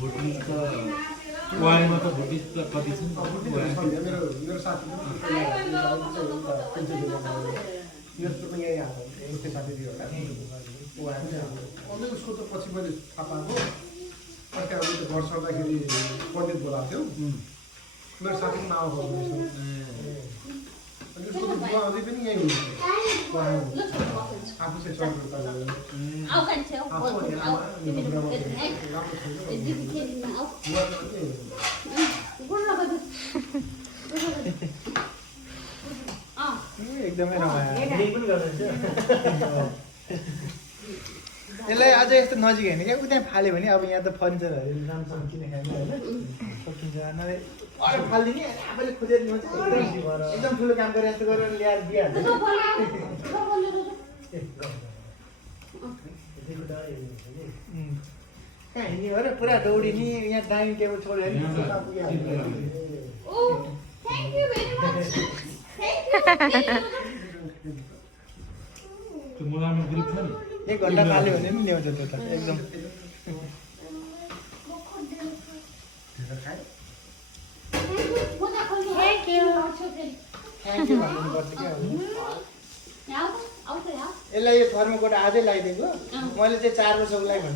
भुटनिस त वाइमा त भुटनिस त कति छ नि मेरो साथी मुख्य साथी थियो होला उसको त पछि मैले थाहा पाएको अर्कै अरू घर सर्दाखेरि पण्डित बोलाएको थियो मेरो साथीको मामा भएको अनि उसको त बुवा अझै पनि यहीँ हुनुहुन्छ आफू चाहिँ चन्द्रता एकदमै रमायो यसलाई अझै यस्तो नजिक होइन क्या उ त्यहाँ फाल्यो भने अब यहाँ त फर्निचरहरू राम्रोसँग किन खाएन होइन सकिन्छ नभए अरू फालिदिने आफैले खोजेर दिनु एकदम ठुलो काम गरेर यस्तो गरेर ल्याएर दिइहाल्छ कहाँ हिँड्ने हो र पुरा दौडिने यहाँ डाइनिङ टेबल छोडेर त्यो मुलामा ग्रिप छ नि 1 घन्टा फाल्यो भने पनि ल्याउँछ त्यो त एकदम थ्याङ्क यू भन्नुपर्छ क्या यसलाई यो थर्मोकोट आजै लगाइदिएको मैले चाहिँ 4 वर्षको लागि